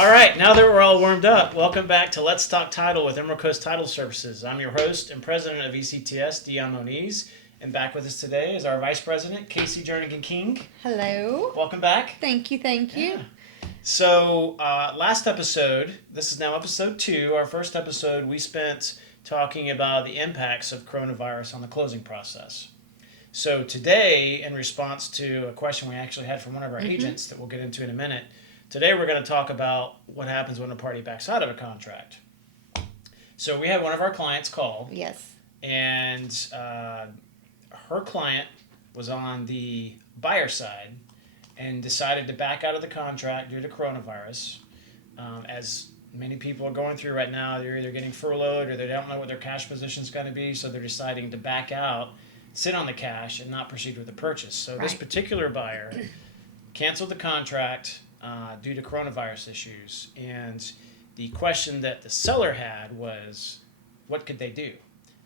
All right, now that we're all warmed up, welcome back to Let's Talk Title with Emerald Coast Title Services. I'm your host and president of ECTS, Dion Moniz, and back with us today is our vice president, Casey Jernigan King. Hello. Welcome back. Thank you. Yeah. So, last episode, this is now episode 2, our first episode, we spent talking about the impacts of coronavirus on the closing process. So today, in response to a question we actually had from one of our agents that we'll get into in a minute, today we're going to talk about what happens when a party backs out of a contract. So we had one of our clients call. Yes. And her client was on the buyer side and decided to back out of the contract due to coronavirus. As many people are going through right now, they're either getting furloughed or they don't know what their cash position is going to be, so they're deciding to back out, sit on the cash, and not proceed with the purchase. So this particular buyer canceled the contract due to coronavirus issues, and the question that the seller had was, what could they do?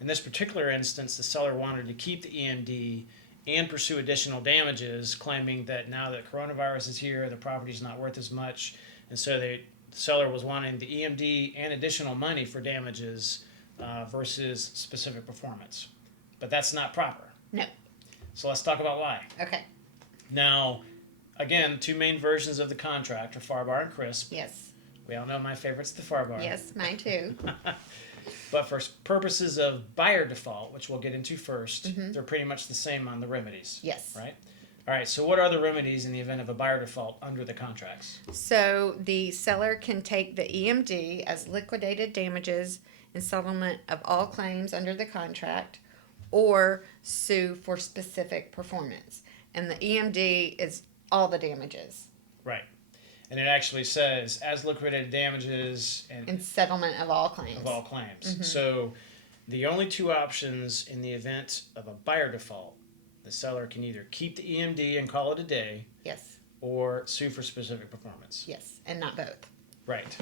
In this particular instance, the seller wanted to keep the EMD and pursue additional damages, claiming that now that coronavirus is here, the property's not worth as much, and so the seller was wanting the EMD and additional money for damages versus specific performance. But that's not proper. No. So let's talk about why. Okay. Now, again, two main versions of the contract are FAR/BAR and CRISP. Yes. We all know my favorite's the FAR/BAR. Yes, mine too. But for purposes of buyer default, which we'll get into first, they're pretty much the same on the remedies. Yes. Right? All right, so what are the remedies in the event of a buyer default under the contracts? So the seller can take the EMD as liquidated damages in settlement of all claims under the contract or sue for specific performance. And the EMD is all the damages. Right. And it actually says as liquidated damages In settlement of all claims. Of all claims. So the only two options in the event of a buyer default, the seller can either keep the EMD and call it a day. Yes. Or sue for specific performance. Yes, and not both. Right.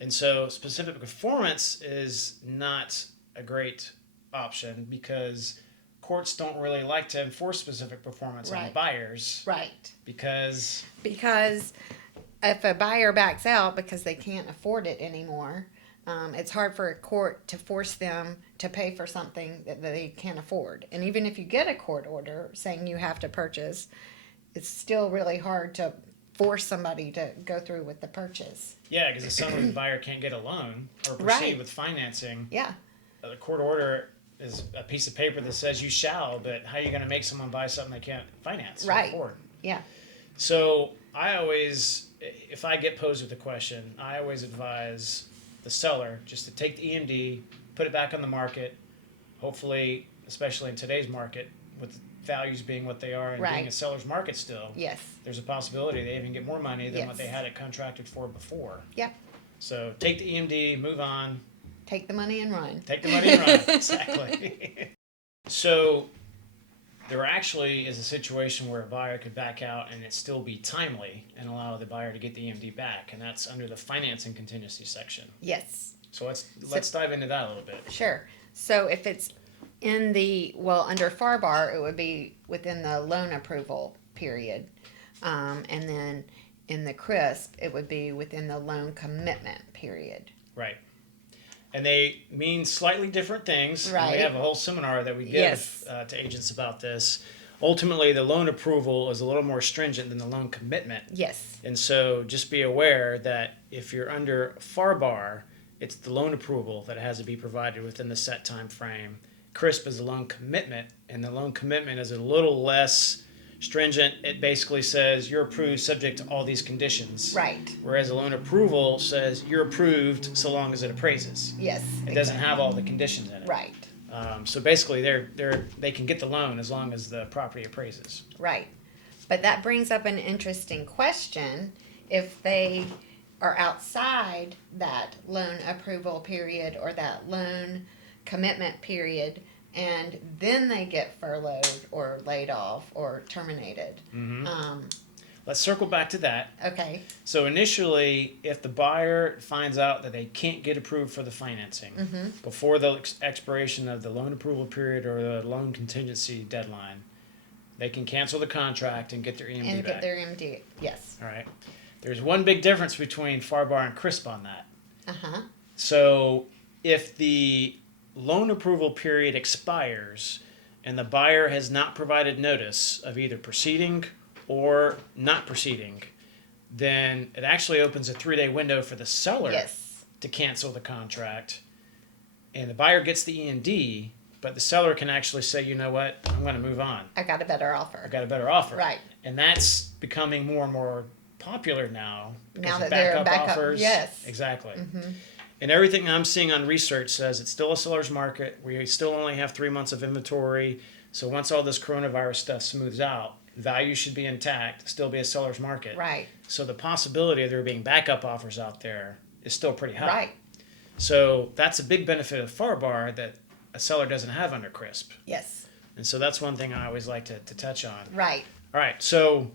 And so specific performance is not a great option because courts don't really like to enforce specific performance on buyers. Right. Because if a buyer backs out because they can't afford it anymore, it's hard for a court to force them to pay for something that they can't afford. And even if you get a court order saying you have to purchase, it's still really hard to force somebody to go through with the purchase. Yeah, because if someone the buyer can't get a loan or proceed with financing, the court order is a piece of paper that says you shall, but how are you going to make someone buy something they can't finance or afford? Yeah. So I always, if I get posed with a question, I always advise the seller just to take the EMD, put it back on the market, hopefully, especially in today's market, with values being what they are and being a seller's market still, there's a possibility they even get more money than what they had it contracted for before. Yeah. So take the EMD, move on. Take the money and run. Take the money and run, exactly. So there actually is a situation where a buyer could back out and it still be timely and allow the buyer to get the EMD back, and that's under the financing contingency section. Yes. So let's dive into that a little bit. Sure. So if it's under FAR/BAR, it would be within the loan approval period. And then in the CRISP, it would be within the loan commitment period. Right. And they mean slightly different things. Right. We have a whole seminar that we give to agents about this. Ultimately, the loan approval is a little more stringent than the loan commitment. Yes. And so just be aware that if you're under FAR/BAR, it's the loan approval that has to be provided within the set time frame. CRISP is a loan commitment, and the loan commitment is a little less stringent. It basically says you're approved subject to all these conditions. Right. Whereas a loan approval says you're approved so long as it appraises. Yes. It doesn't have all the conditions in it. Right. So basically, they can get the loan as long as the property appraises. Right. But that brings up an interesting question. If they are outside that loan approval period or that loan commitment period, and then they get furloughed or laid off or terminated. Let's circle back to that. Okay. So initially, if the buyer finds out that they can't get approved for the financing before the expiration of the loan approval period or the loan contingency deadline, they can cancel the contract and get their EMD back. And get their EMD, yes. All right. There's one big difference between FAR/BAR and CRISP on that. Uh-huh. So if the loan approval period expires and the buyer has not provided notice of either proceeding or not proceeding, then it actually opens a 3-day window for the seller Yes. to cancel the contract. And the buyer gets the EMD, but the seller can actually say, you know what, I'm going to move on. I got a better I offer. got a better offer. Right. And that's becoming more and more popular now. Now because that of there are backup backup offers. yes. Exactly. Mm-hmm. And everything I'm seeing on research says it's still a seller's market. We still only have 3 months of inventory. So once all this coronavirus stuff smooths out, value should be intact, still be a seller's market. Right. So the possibility of there being backup offers out there is still pretty high. Right. So that's a big benefit of FAR/BAR that a seller doesn't have under CRISP. Yes. And so that's one thing I always like to touch on. Right. All right, so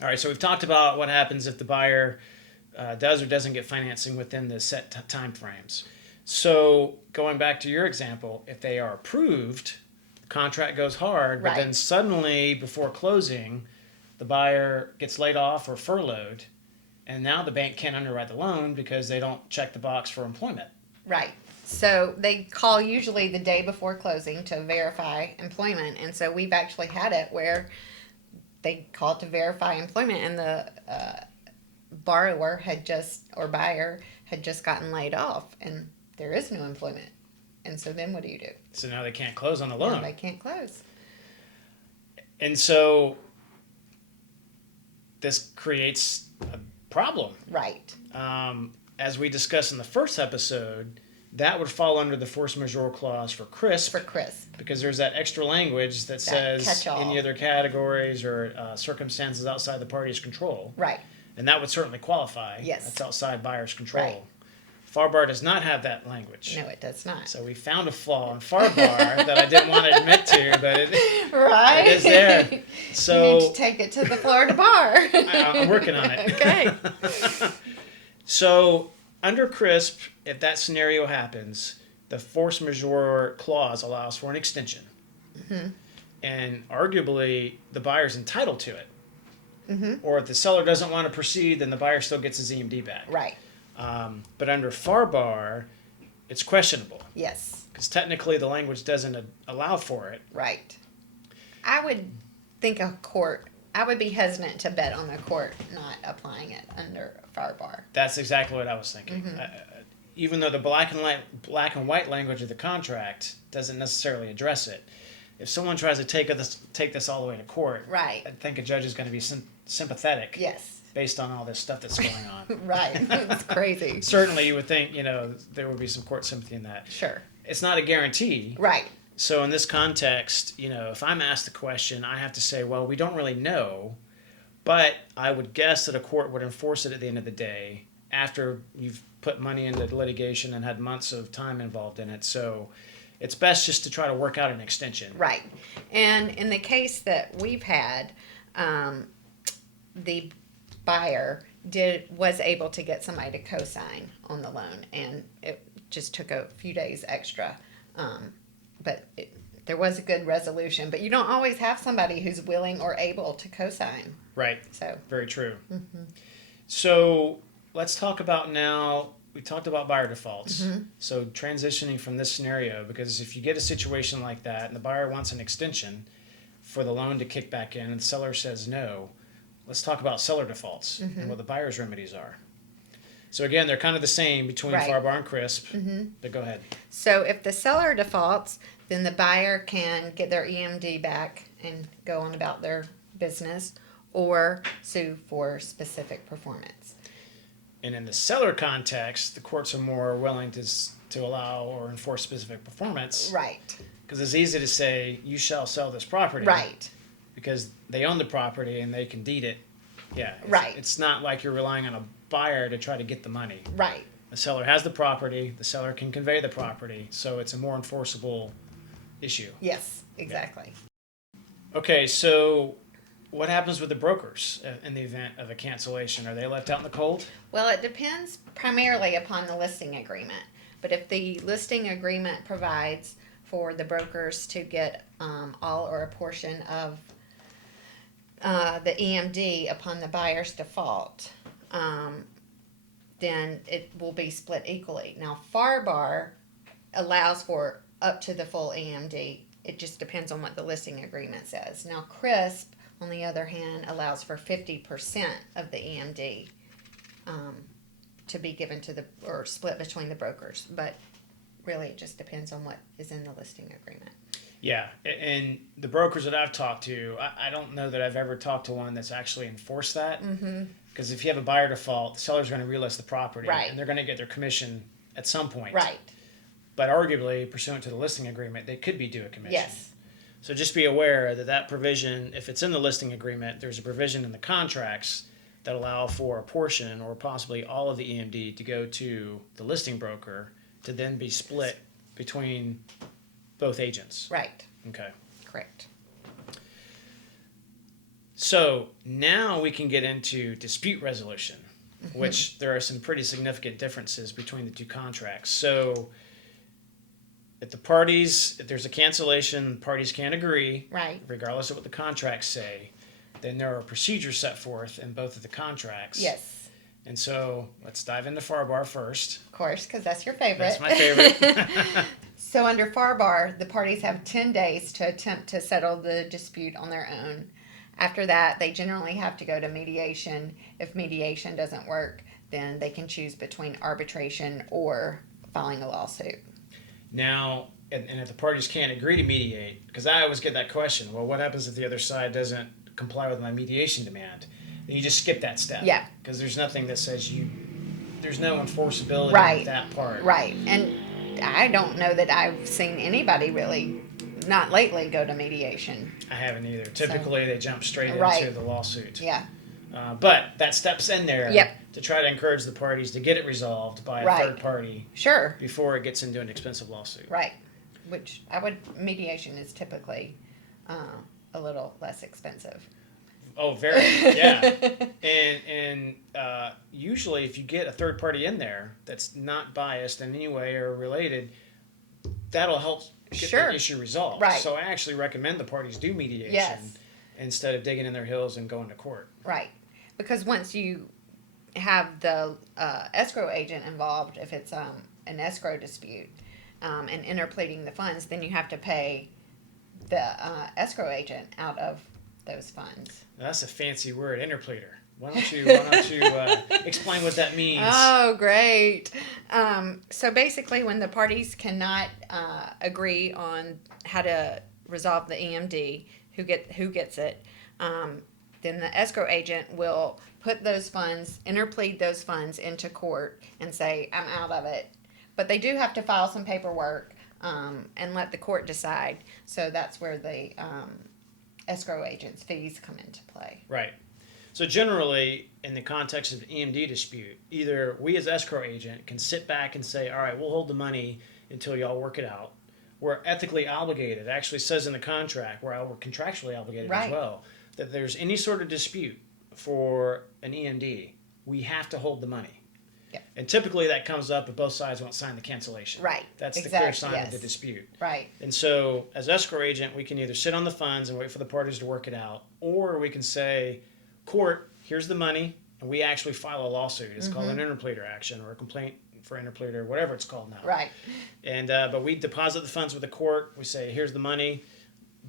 we've talked about what happens if the buyer does or doesn't get financing within the set time frames. So going back to your example, if they are approved, the contract goes hard, but Right. then suddenly before closing, the buyer gets laid off or furloughed, and now the bank can't underwrite the loan because they don't check the box for employment. Right. So they call usually the day before closing to verify employment. And so we've actually had it where they called to verify employment and the buyer had just gotten laid off and there is no employment. And so then what do you do? So now they can't close on the Now loan. they can't close. And so this creates a problem. Right. As we discussed in the first episode, that would fall under the force majeure clause for CRISP. For CRISP. Because there's that extra language that says catch-all. any other categories or circumstances outside the party's control. Right. And that would certainly qualify. Yes. That's outside buyer's control. Right. FAR/BAR does not have that language. No, it does not. So we found a flaw in FAR/BAR that I didn't want to admit to, but Right. it is there. So you need to take it to the Florida bar. I'm working on it. Okay. So under CRISP, if that scenario happens, the force majeure clause allows for an extension. Mm-hmm. And arguably, the buyer's entitled to it. Mm-hmm. Or if the seller doesn't want to proceed, then the buyer still gets his EMD back. Right. But under FAR/BAR, it's questionable. Yes. Because technically the language doesn't allow for it. Right. I would think I would be hesitant to bet on the court not applying it under FAR/BAR. That's exactly what I was thinking. Mm-hmm. Even though the black and white language of the contract doesn't necessarily address it, if someone tries to take this all the way to court, Right. I think a judge is going to be sympathetic. Yes. Based on all this stuff that's going on. Right. It's crazy. Certainly, you would think there would be some court sympathy in that. Sure. It's not a guarantee. Right. So in this context, if I'm asked the question, I have to say, well, we don't really know, but I would guess that a court would enforce it at the end of the day after you've put money into litigation and had months of time involved in it. So it's best just to try to work out an extension. Right. And in the case that we've had, the buyer was able to get somebody to co-sign on the loan, and it just took a few days extra. But there was a good resolution. But you don't always have somebody who's willing or able to co-sign. Right. So. Very true. Mm-hmm. So let's talk about now. We talked about buyer defaults. Mm-hmm. So transitioning from this scenario, because if you get a situation like that and the buyer wants an extension for the loan to kick back in and the seller says no, let's talk about seller defaults and what the buyer's remedies are. So again, they're kind of the same between Right. FAR/BAR and CRISP, Mm-hmm. but go ahead. So if the seller defaults, then the buyer can get their EMD back and go on about their business or sue for specific performance. And in the seller context, the courts are more willing to allow or enforce specific performance. Right. Because it's easy to say, you shall sell this property. Right. Because they own the property and they can deed it. Yeah. Right. It's not like you're relying on a buyer to try to get the money. Right. The seller has the property. The seller can convey the property. So it's a more enforceable issue. Yes, exactly. Okay, so what happens with the brokers in the event of a cancellation? Are they left out in the cold? Well, it depends primarily upon the listing agreement. But if the listing agreement provides for the brokers to get all or a portion of the EMD upon the buyer's default, then it will be split equally. Now, FAR bar allows for up to the full EMD. It just depends on what the listing agreement says. Now, CRISP, on the other hand, allows for 50% of the EMD to be given to or split between the brokers. But really, it just depends on what is in the listing agreement. Yeah, and the brokers that I've talked to, I don't know that I've ever talked to one that's actually enforced that. Because if you have a buyer default, the seller's going to relist the property, Right. and they're going to get their commission at some point. Right. But arguably, pursuant to the listing agreement, they could be due a commission. Yes. So just be aware that provision, if it's in the listing agreement, there's a provision in the contracts that allow for a portion or possibly all of the EMD to go to the listing broker to then be split between both agents. Right. Okay. Correct. So now we can get into dispute resolution, which there are some pretty significant differences between the two contracts. So if there's a cancellation, parties can't agree, Right. regardless of what the contracts say, then there are procedures set forth in both of the contracts. Yes. And so let's dive into FAR bar first. Of course, because that's your favorite. That's my favorite. So under FAR bar, the parties have 10 days to attempt to settle the dispute on their own. After that, they generally have to go to mediation. If mediation doesn't work, then they can choose between arbitration or filing a lawsuit. Now, and if the parties can't agree to mediate, because I always get that question, well, what happens if the other side doesn't comply with my mediation demand? Then you just skip that step. Yeah. Because there's nothing that says there's no enforceability Right. of that part. Right. And I don't know that I've seen anybody really, not lately, go to mediation. I haven't either. Typically, they jump straight Right. into the lawsuit. Yeah. But that step's in there Yep. to try to encourage the parties to get it resolved by a Right. third party Sure. before it gets into an expensive lawsuit. Right. Which mediation is typically a little less expensive. Oh, very, yeah. And usually if you get a third party in there that's not biased in any way or related, that'll help get Sure. the issue resolved. Right. So I actually recommend the parties do mediation Yes. instead of digging in their heels and going to court. Right. Because once you have the escrow agent involved, if it's an escrow dispute and interpleading the funds, then you have to pay the escrow agent out of those funds. Now, that's a fancy word, interpleader. Why don't you explain what that means? Oh, great. So basically, when the parties cannot agree on how to resolve the EMD, who gets it, then the escrow agent will put those funds, interplead those funds into court and say, I'm out of it. But they do have to file some paperwork and let the court decide. So that's where the escrow agent's fees come into play. Right. So generally, in the context of an EMD dispute, either we as escrow agent can sit back and say, all right, we'll hold the money until y'all work it out. We're ethically obligated. It actually says in the contract, we're contractually obligated Right. as well, that if there's any sort of dispute for an EMD, we have to hold the money. Yeah. And typically that comes up if both sides won't sign the cancellation. Right. That's Exactly. the clear sign Yes. of the dispute. Right. And so, as escrow agent, we can either sit on the funds and wait for the parties to work it out, or we can say, court, here's the money, and we actually file a lawsuit. It's called an interpleader action or a complaint for interpleader, whatever it's called now. Right. And but we deposit the funds with the court. We say, here's the money.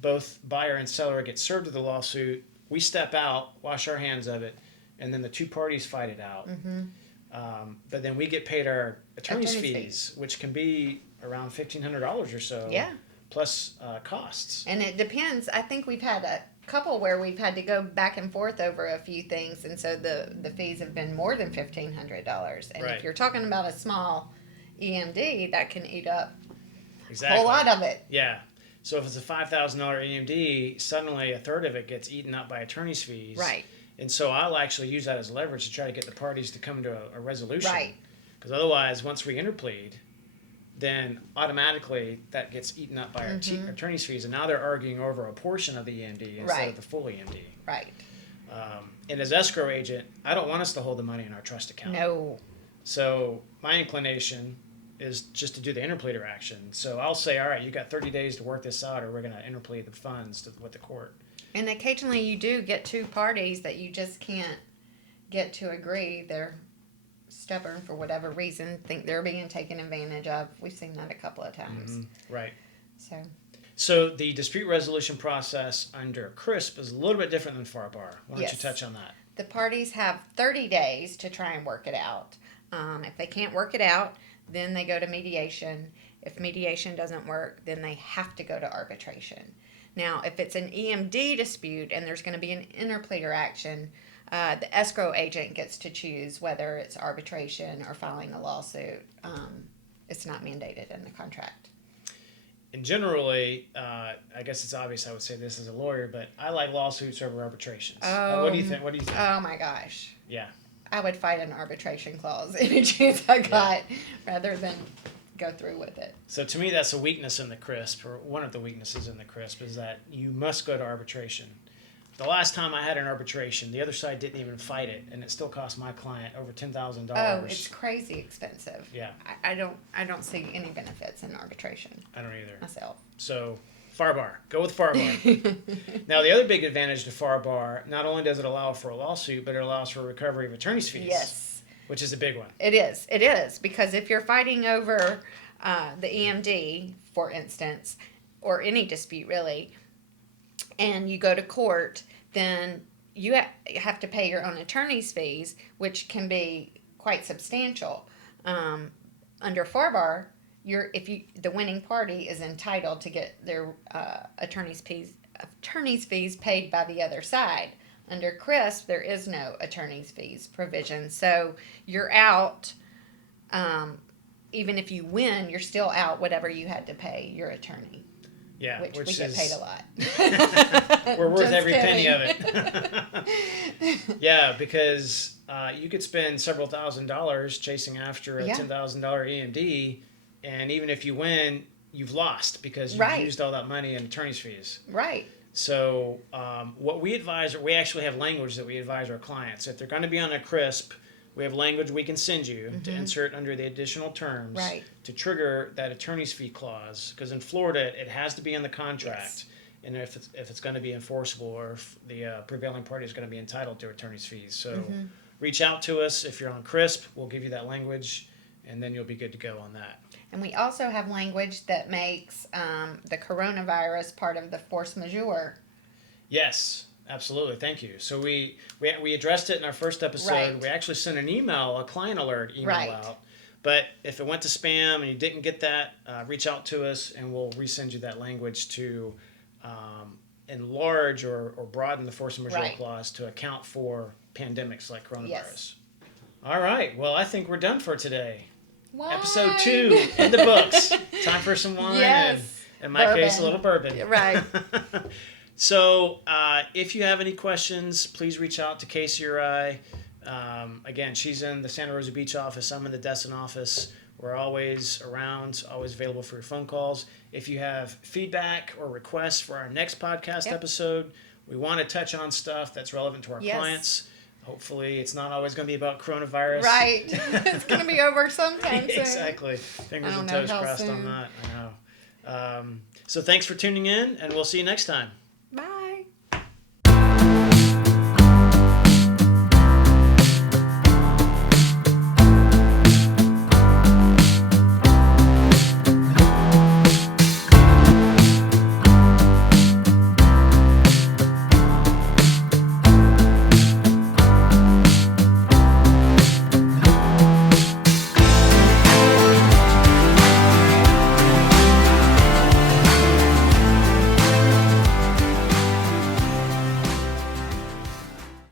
Both buyer and seller get served with the lawsuit. We step out, wash our hands of it, and then the two parties fight it out. But then we get paid our attorney's fees, which can be around $1,500 or so. Yeah. Plus costs. And it depends. I think we've had a couple where we've had to go back and forth over a few things, and so the fees have been more than $1,500. And Right. if you're talking about a small EMD, that can eat up Exactly. a whole lot of it. Yeah. So if it's a $5,000 EMD, suddenly a third of it gets eaten up by attorney's fees. Right. And so I'll actually use that as leverage to try to get the parties to come to a resolution. Right. Because otherwise, once we interplead, then automatically that gets eaten up by our attorney's fees, and now they're arguing over a portion of the EMD instead Right. of the full EMD. Right. And as escrow agent, I don't want us to hold the money in our trust account. No. So my inclination is just to do the interpleader action. So I'll say, all right, you got 30 days to work this out, or we're going to interplead the funds with the court. And occasionally you do get two parties that you just can't get to agree, they're stubborn for whatever reason, think they're being taken advantage of. We've seen that a couple of times. Right. So the dispute resolution process under CRISP is a little bit different than FAR Bar. Why don't you Yes. touch on that? the parties have 30 days to try and work it out. If they can't work it out, then they go to mediation. If mediation doesn't work, then they have to go to arbitration. Now, if it's an EMD dispute and there's going to be an interpleader action, the escrow agent gets to choose whether it's arbitration or filing a lawsuit. It's not mandated in the contract. And generally, I guess it's obvious I would say this as a lawyer, but I like lawsuits over arbitrations. What do you think? Oh my gosh. Yeah. I would fight an arbitration clause any chance I got rather than go through with it. So to me, that's a weakness in the CRISP, or one of the weaknesses in the CRISP, is that you must go to arbitration. The last time I had an arbitration, the other side didn't even fight it, and it still cost my client over $10,000. Oh, it's crazy expensive. Yeah. I don't see any benefits in arbitration I don't either. myself. So, FAR Bar. Go with FAR Bar. Now, the other big advantage to FAR Bar, not only does it allow for a lawsuit, but it allows for recovery of attorney's fees. Yes. Which is a big one. It is, because if you're fighting over the EMD, for instance, or any dispute really, and you go to court, then you have to pay your own attorney's fees, which can be quite substantial. Under FAR Bar, the winning party is entitled to get their attorney's fees paid by the other side. Under CRISP, there is no attorney's fees provision, so you're out. Even if you win, you're still out whatever you had to pay your attorney. Yeah, which we is, get paid a lot. We're worth Just every penny kidding. of it. Yeah, because you could spend several $1,000s chasing after a $10,000 EMD, and even if you win, you've lost because you've used all that money in attorney's fees. Right. So what we advise, we actually have language that we advise our clients. If they're going to be on a CRISP, we have language we can send you to insert under the additional terms to trigger that attorney's fee clause. Because in Florida, it has to be in the contract. And if it's going to be enforceable, or if the prevailing party is going to be entitled to attorney's fees. So reach out to us if you're on CRISP. We'll give you that language, and then you'll be good to go on that. And we also have language that makes the coronavirus part of the force majeure. Yes, absolutely. Thank you. So we addressed it in our first episode. Right. We actually sent an email, a client alert email out. But if it went to spam and you didn't get that, reach out to us, and we'll resend you that language to enlarge or broaden the force majeure clause to account for pandemics like coronavirus. Yes. All right. Well, I think we're done for today. Wine. Episode 2 in the books. Time for some wine and, in my case, a little bourbon. Right. So if you have any questions, please reach out to Casey or I. Again, she's in the Santa Rosa Beach office. I'm in the Destin office. We're always around, always available for your phone calls. If you have feedback or requests for our next podcast episode, we want to touch on stuff that's relevant to our clients. Hopefully, it's not always going to be about coronavirus. Right. It's going to be over sometime soon. Exactly. Fingers and toes crossed on that. I know. So thanks for tuning in, and we'll see you next time.